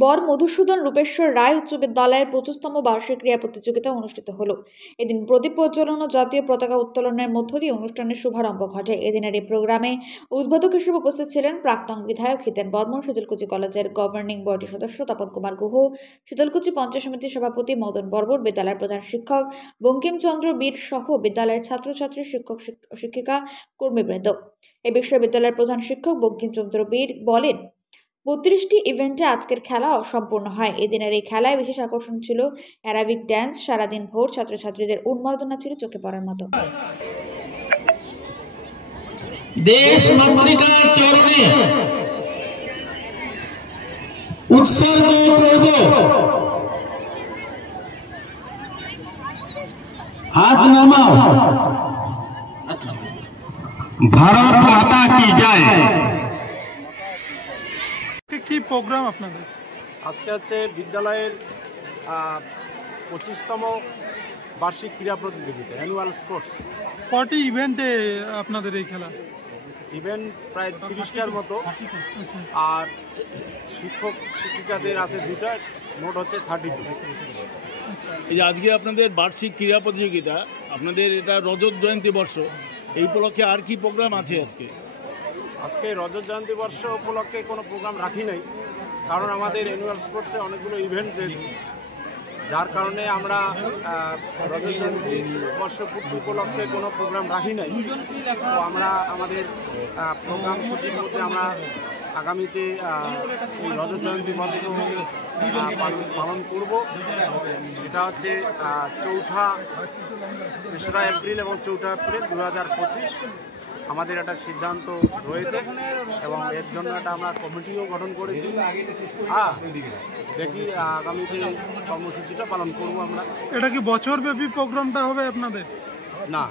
বর মধুসূদন রূপেশ্বর রায় উচ্চ বিদ্যালয়ের 25তম বার্ষিক ক্রীড়া প্রতিযোগিতা অনুষ্ঠিত হলো। এদিন প্রদীপ প্রজ্বলন ও জাতীয় পতাকা উত্তোলনের মধ্য দিয়ে অনুষ্ঠানের শুভারম্ভ ঘটে। এদিনের এই প্রোগ্রামে উদ্বোধক হিসেবে উপস্থিত ছিলেন প্রাক্তন বিধায়ক হিতেন বর্মন, শীতলকুচি কলেজের গভর্নিং বডির সদস্য তপন কুমার গুহ, শীতলকুচি পঞ্চায়েত সমিতির সভাপতি মদন বর্মন, বিদ্যালয়ের প্রধান শিক্ষক বঙ্কিমচন্দ্র বীর সহ বিদ্যালয়ের ছাত্রছাত্রী, শিক্ষক শিক্ষিকা, কর্মীবৃন্দ। এ বিষয়ে বিদ্যালয়ের প্রধান শিক্ষক বঙ্কিমচন্দ্র বীর বলেন, 32টি ইভেন্টে আজকের খেলা সম্পূর্ণ হয়। এদিনের এই খেলায় বিশেষ আকর্ষণ ছিল অ্যারাবিক ড্যান্স। সারাদিন ভোর ছাত্রছাত্রীদের উন্মাদনা ছিল চোখে পড়ার মতো। দেশ মাতৃকার চরণে উৎসর্গ করব। হাত নামাও। ভারত মাতা কি জয়। কি প্রোগ্রাম আপনাদের আজকে হচ্ছে বিদ্যালয়ের 25তম বার্ষিক ক্রীড়া প্রতিযোগিতা, অ্যানুয়াল স্পোর্টস। কটি ইভেন্টে আপনাদের এই খেলা? ইভেন্ট প্রায় 30টার মতো, আর শিক্ষক শিক্ষিকাদের আছে 2টা, মোট হচ্ছে 32। এই যে আজকে আপনাদের বার্ষিক ক্রীড়া প্রতিযোগিতা, আপনাদের এটা রজত জয়ন্তী বর্ষ, এই উপলক্ষে আর কি প্রোগ্রাম আছে আজকে? আজকে রজত জয়ন্তী বর্ষ উপলক্ষে কোনো প্রোগ্রাম রাখি নাই, কারণ আমাদের অ্যানুয়াল স্পোর্টসে অনেকগুলো ইভেন্ট রয়েছে, যার কারণে আমরা রজত জয়ন্তী বর্ষ পূর্তি উপলক্ষে কোনো প্রোগ্রাম রাখি নাই। তো আমরা আমাদের প্রোগ্রাম সূচির মধ্যে আমরা আগামীতে এই রজত জয়ন্তী বর্ষ পালন করব। সেটা হচ্ছে 3রা এপ্রিল এবং 4ঠা এপ্রিল 2025 আমাদের একটা সিদ্ধান্ত রয়েছে, এবং এর জন্য একটা আমরা কমিটিও গঠন করেছি। দেখি আগামীতে কর্মসূচিটা পালন করব আমরা। এটা কি বছরব্যাপী প্রোগ্রামটা হবে আপনাদের? না,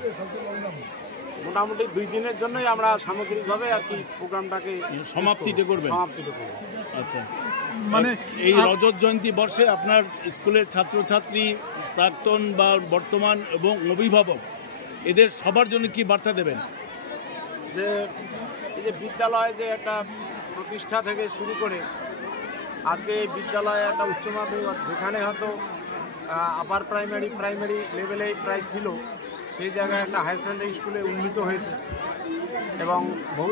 মোটামুটি 2 দিনের জন্যই আমরা সামগ্রিকভাবে আর কি প্রোগ্রামটাকে সমাপ্তিটা করবেন। আচ্ছা, মানে এই রজত জয়ন্তী বর্ষে আপনার স্কুলের ছাত্রছাত্রী, প্রাক্তন বা বর্তমান এবং অভিভাবক, এদের সবার জন্য কি বার্তা দেবেন? যে এই যে বিদ্যালয় যে একটা প্রতিষ্ঠা থেকে শুরু করে আজকে এই বিদ্যালয়ে একটা উচ্চ মাধ্যমিক, যেখানে হয়তো আপার প্রাইমারি লেভেলে প্রায় ছিল, সেই জায়গায় একটা হায়ার সেকেন্ডারি স্কুলে উন্নীত হয়েছে, এবং বহু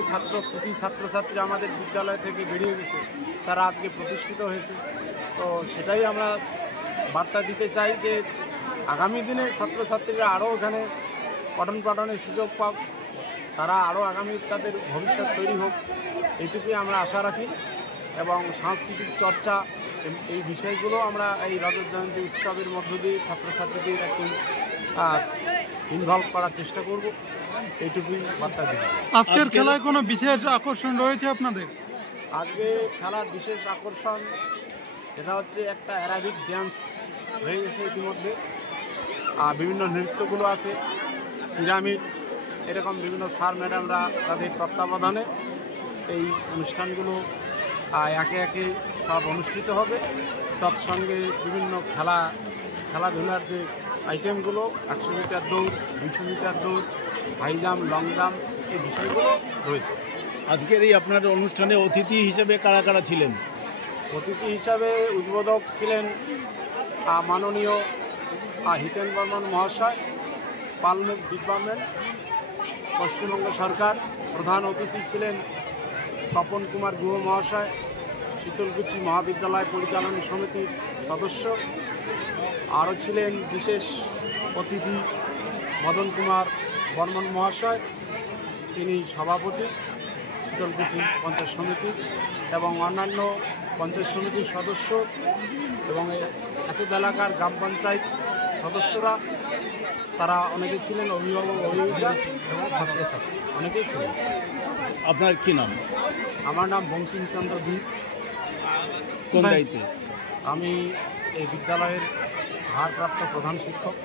ছাত্রছাত্রী আমাদের বিদ্যালয় থেকে বেরিয়ে গেছে, তারা আজকে প্রতিষ্ঠিত হয়েছে। তো সেটাই আমরা বার্তা দিতে চাই যে আগামী দিনে ছাত্রছাত্রীরা আরও এখানে পঠন পাঠনের সুযোগ পাক, তারা আরও আগামী তাদের ভবিষ্যৎ তৈরি হোক, এইটুকুই আমরা আশা রাখি। এবং সাংস্কৃতিক চর্চা, এই বিষয়গুলো আমরা এই রজত জয়ন্তী উৎসবের মধ্য দিয়ে ছাত্রছাত্রীদের একটু ইনভলভ করার চেষ্টা করব, এইটুকুই বার্তা দিব। আজকের খেলায় কোনো বিশেষ আকর্ষণ রয়েছে আপনাদের? আজকে খেলার বিশেষ আকর্ষণ এটা হচ্ছে একটা অ্যারাবিক ড্যান্স হয়ে গেছে ইতিমধ্যে, বিভিন্ন নৃত্যগুলো আছে, পিরামিড, এরকম বিভিন্ন স্যার ম্যাডামরা তাদের তত্ত্বাবধানে এই অনুষ্ঠানগুলো একে একে সব অনুষ্ঠিত হবে। তৎসঙ্গে বিভিন্ন খেলাধুলার যে আইটেমগুলো, 100 মিটার দৌড়, 200 মিটার দৌড়, হাই জাম্প, লং জাম্প, এই বিষয়গুলো রয়েছে। আজকের এই আপনার অনুষ্ঠানে অতিথি হিসেবে কারা কারা ছিলেন? অতিথি হিসাবে উদ্বোধক ছিলেন মাননীয় হিতেন বর্মন মহাশয়, পালমুখ ডিপার্টমেন্ট, পশ্চিমবঙ্গ সরকার। প্রধান অতিথি ছিলেন তপন কুমার গুহ মহাশয়, শীতলকুচি মহাবিদ্যালয় পরিচালনা সমিতির সদস্য। আরও ছিলেন বিশেষ অতিথি মদন কুমার বর্মন মহাশয়, তিনি সভাপতি শীতলকুচি পঞ্চায়েত সমিতি, এবং অন্যান্য পঞ্চায়েত সমিতির সদস্য এবং এতদ এলাকার গ্রাম পঞ্চায়েত সদস্যরা, তারা অনেকে ছিলেন, অভিভাবক অভিভাবিকা এবং ছাত্রছাত্রী অনেকেই ছিলেন। আপনার কি নাম? আমার নাম বঙ্কিমচন্দ্র বীর। কোন দায়িত্বে? আমি এই বিদ্যালয়ের ভারপ্রাপ্ত প্রধান শিক্ষক।